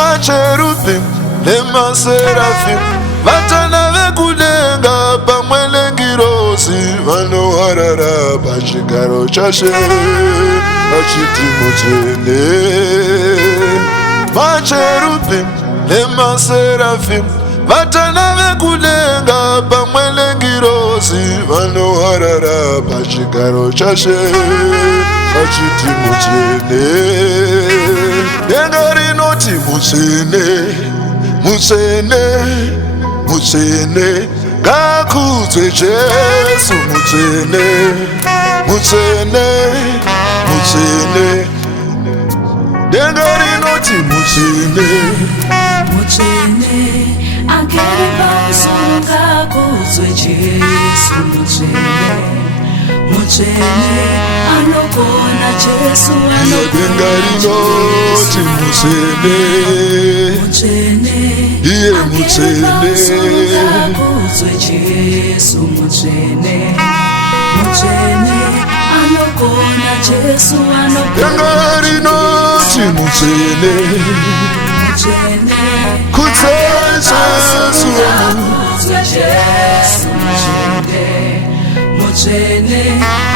macherubim nemaseraphim vatana vekudenga pamwe lengirosi vanoharara pachigaro chashe vachiti mutsvene. Macherubim nemaseraphim vatana vekudenga pamwe lengirosi vanoharara pachigaro chashe vachiti mutsvene. Denga rinoti mutsvene, mutsvene, mutsvene, ngakudzwe Jesu mutsvene, mutsvene, mutsvene. Denga rinoti mutsvene, mutsvene, agere pamusoro ngakudzwe Jesu mutsvene, mutsvene, anogona Jesu anogona. Denga rinoti mutsvene, mutsvene, mutsvene, ngakudzwe Jesu mutsvene, mutsvene, anogona Jesu anogona. denga rinoti mutsvene, mutsvene, kudzwe Jesu Jesu mutsvene, mutsvene,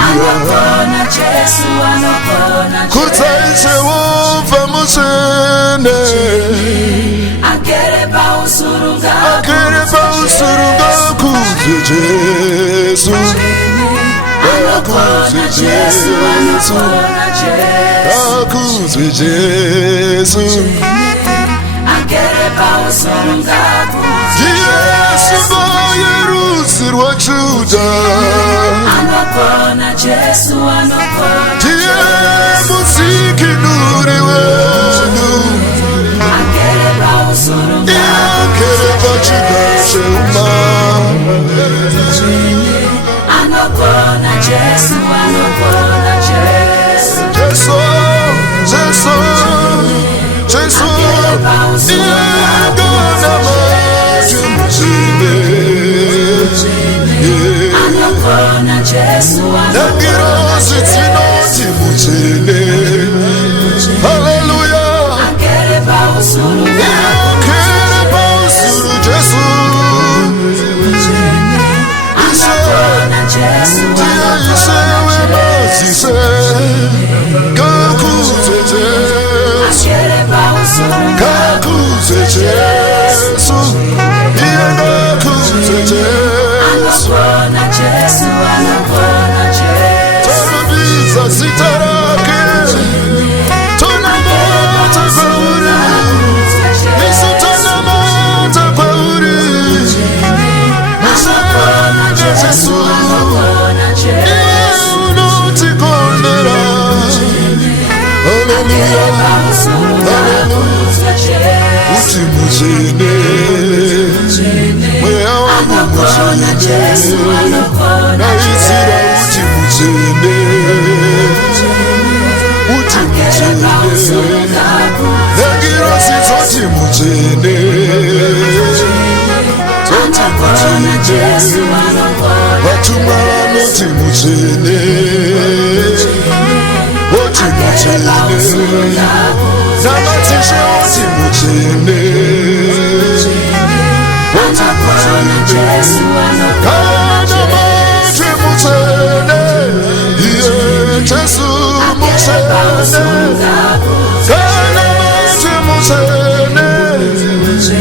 anogona Jesu anogona. kudzwe Jehova mutsvene, agere pausuru agere pausuru ngakudzwe Jesu, anogona Jesu anogona ngakudzwe Jesu. agere pausuru ngakudzwe Yesu yerudzi rwaJudha, anogona Jesu anogona. ndiye mudzikinuri wedu, agere pausuru agere pachigaro cheumambo. anogona Jesu anogona Jesu. Jesu, Jesu, Jesu, ndiyagona manje mutsvene, anogona Jesu nangirozi dzinoti mutsvene. Haleluya, agere pausuru agere pausuru Jesu, anogona Jesu ndiye Ishe wemazise, ngakudzwe Jesu, agere pausuru ngakudzwe Jesu, ndiye ngakudzwe Jesu. anogona Jesu anogona Jesu. Torobidza zita rake, tonamata kwauri, isu tonamata kwauri, mushanda Jesu, iye unotikondera. Haleluya, haleluya, uti mutsvene, mweya wangu mutsvene, naizira uti mutsvene, uti mutsvene, nangirozi dzoti mutsvene, dzoti mutsvene, vatumwa vanoti mutsvene, oti mutsvene, navatishe oti mutsvene, oti mutsvene, kana manje mutsvene, iye Jesu mutsvene, kana manje mutsvene,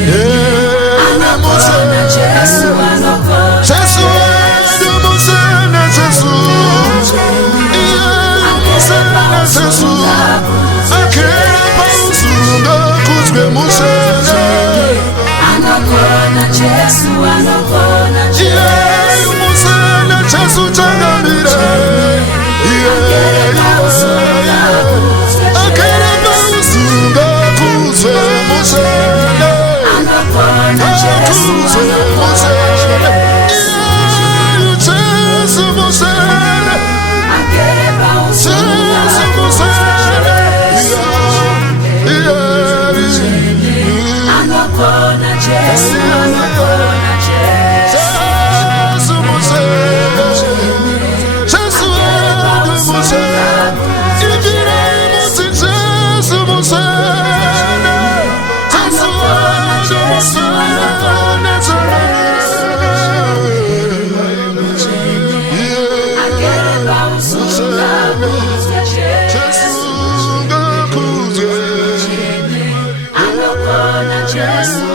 iye mutsvene, Jesu wedu mutsvene, Jesu, iye mutsvene, Jesu, agere pausuru ngakudzwe mutsvene, anogona Jesu anogona Jesu. Jesu